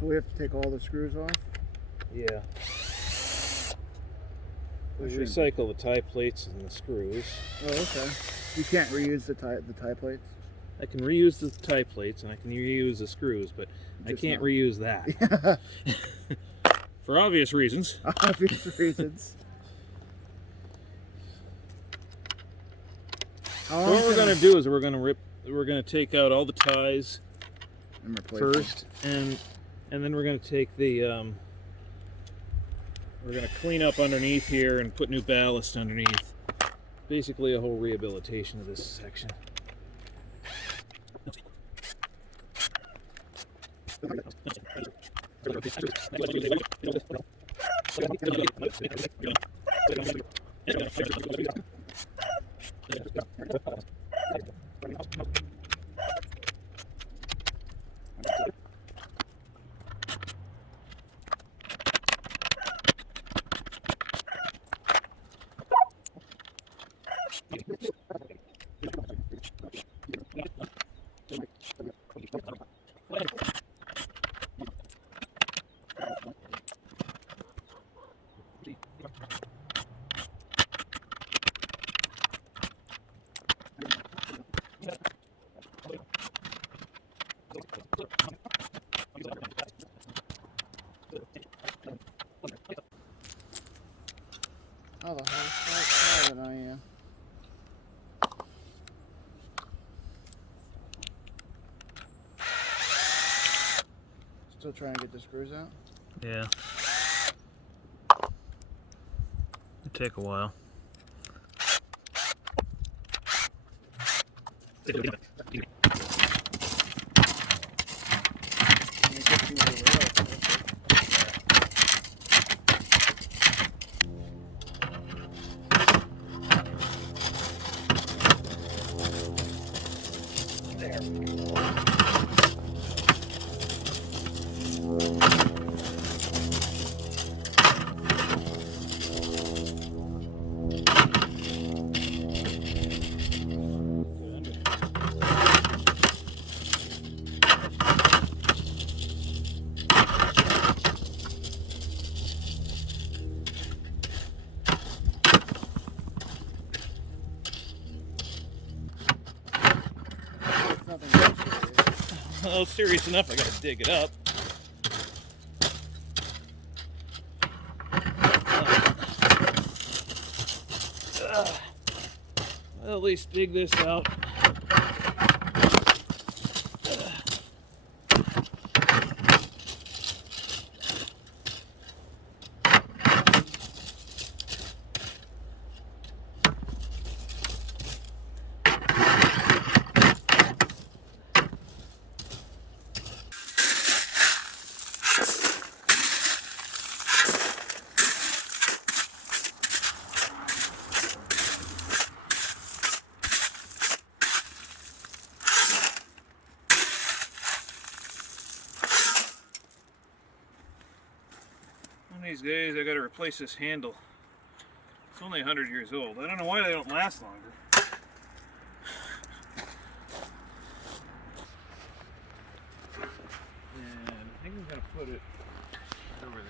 So we have to take all the screws off? Yeah. We recycle the tie plates and the screws. Oh, okay. You can't reuse the tie plates? I can reuse the tie plates and I can reuse the screws, but I can't reuse that. For obvious reasons. Obvious reasons. So what we're going to do is we're going to take out all the ties first, and then we're going to take the we're going to clean up underneath here and put new ballast underneath. Basically a whole rehabilitation of this section. Oh, the whole side that I am. Still trying to get the screws out? Yeah. It'll take a while. Well, serious enough, I gotta dig it up. I'll at least dig this out. One of these days I gotta replace this handle. It's only 100 years old. I don't know why they don't last longer. And I think I'm gonna put it right over there.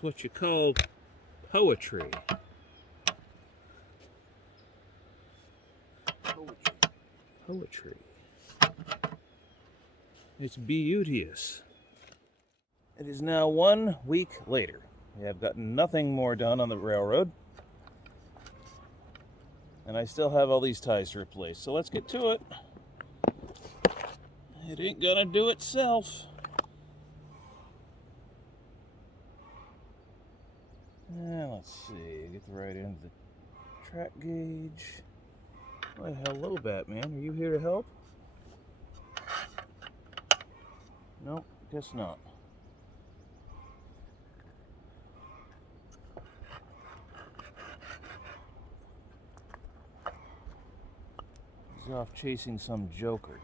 It's what you call poetry. Poetry. It's beauteous. It is now 1 week later. We have gotten nothing more done on the railroad. And I still have all these ties to replace. So let's get to it. It ain't gonna do itself. Let's see. Get the right end of the track gauge. Well, hello, Batman. Are you here to help? Nope, guess not. He's off chasing some joker.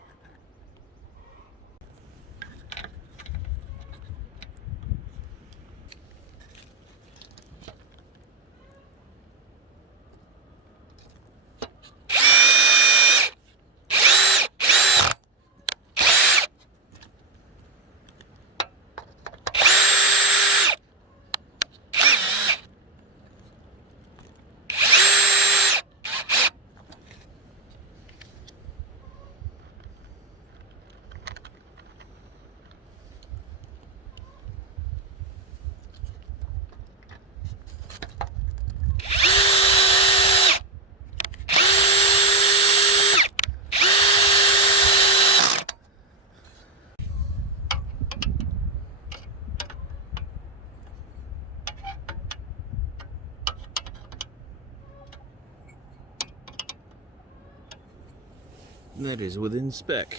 That is within spec.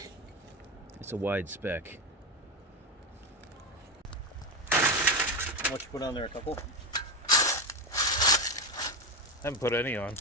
It's a wide spec. How much you put on there? A couple? Haven't put any on.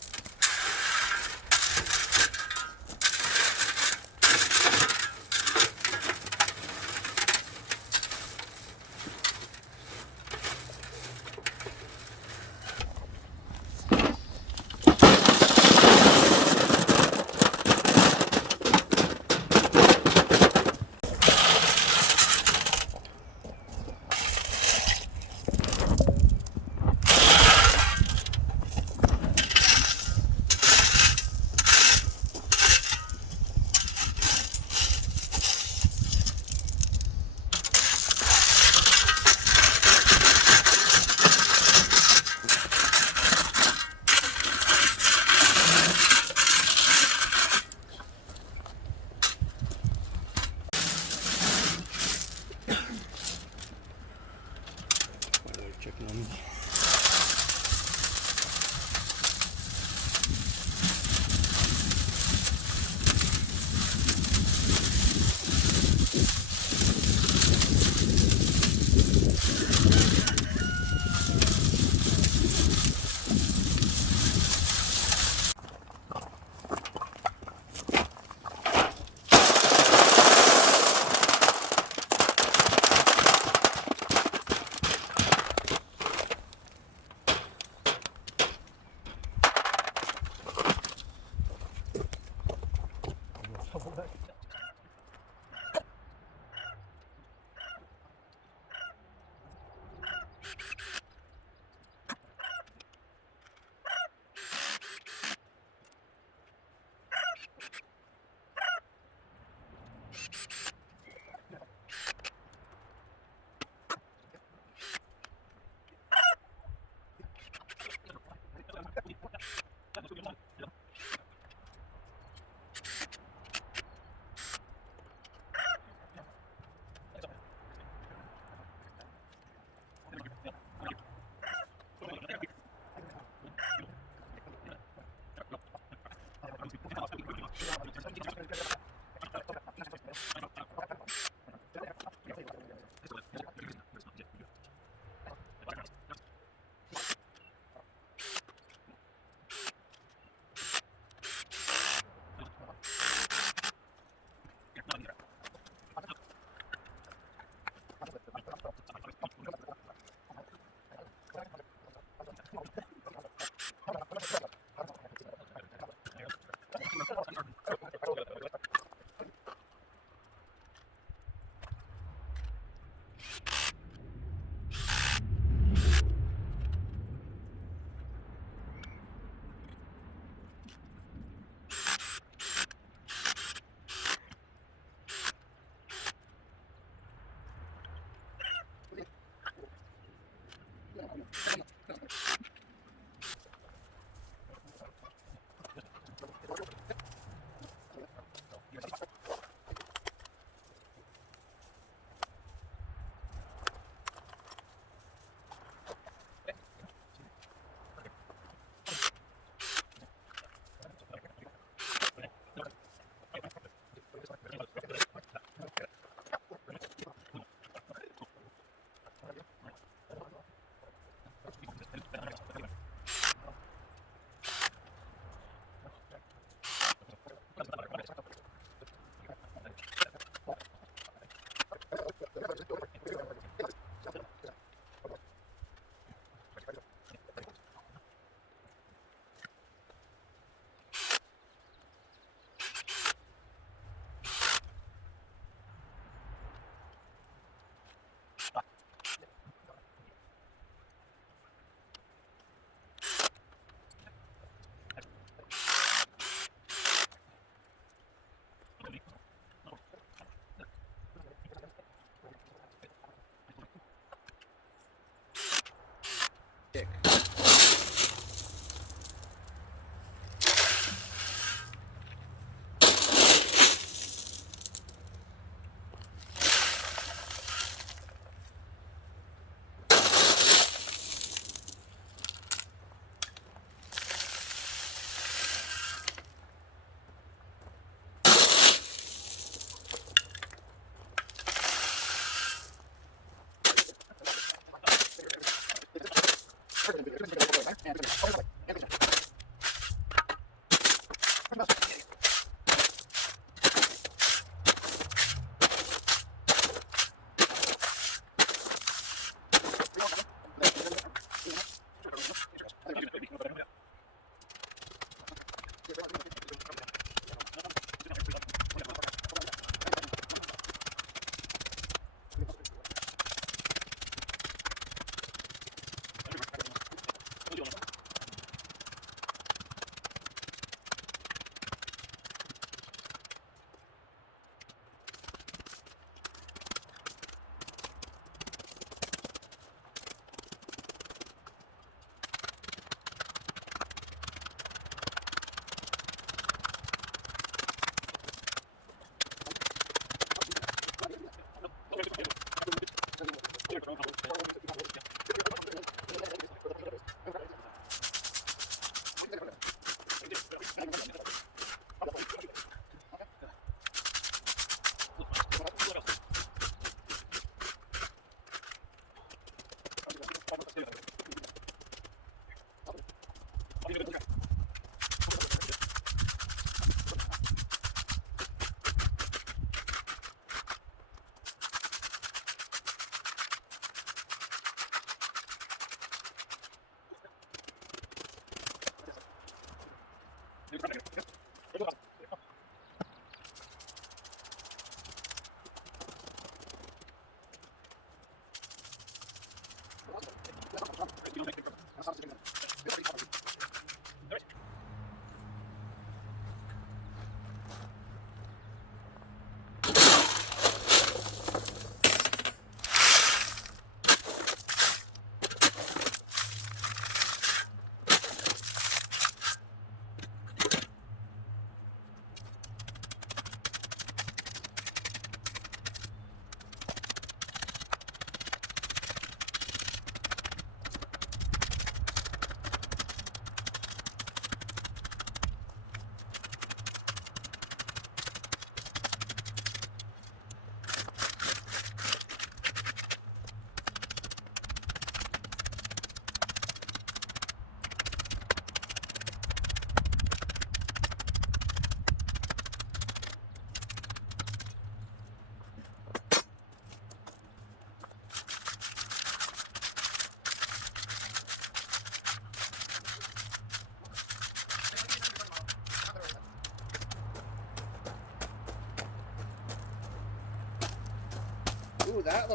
Ooh, that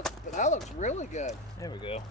looks really good. There we go.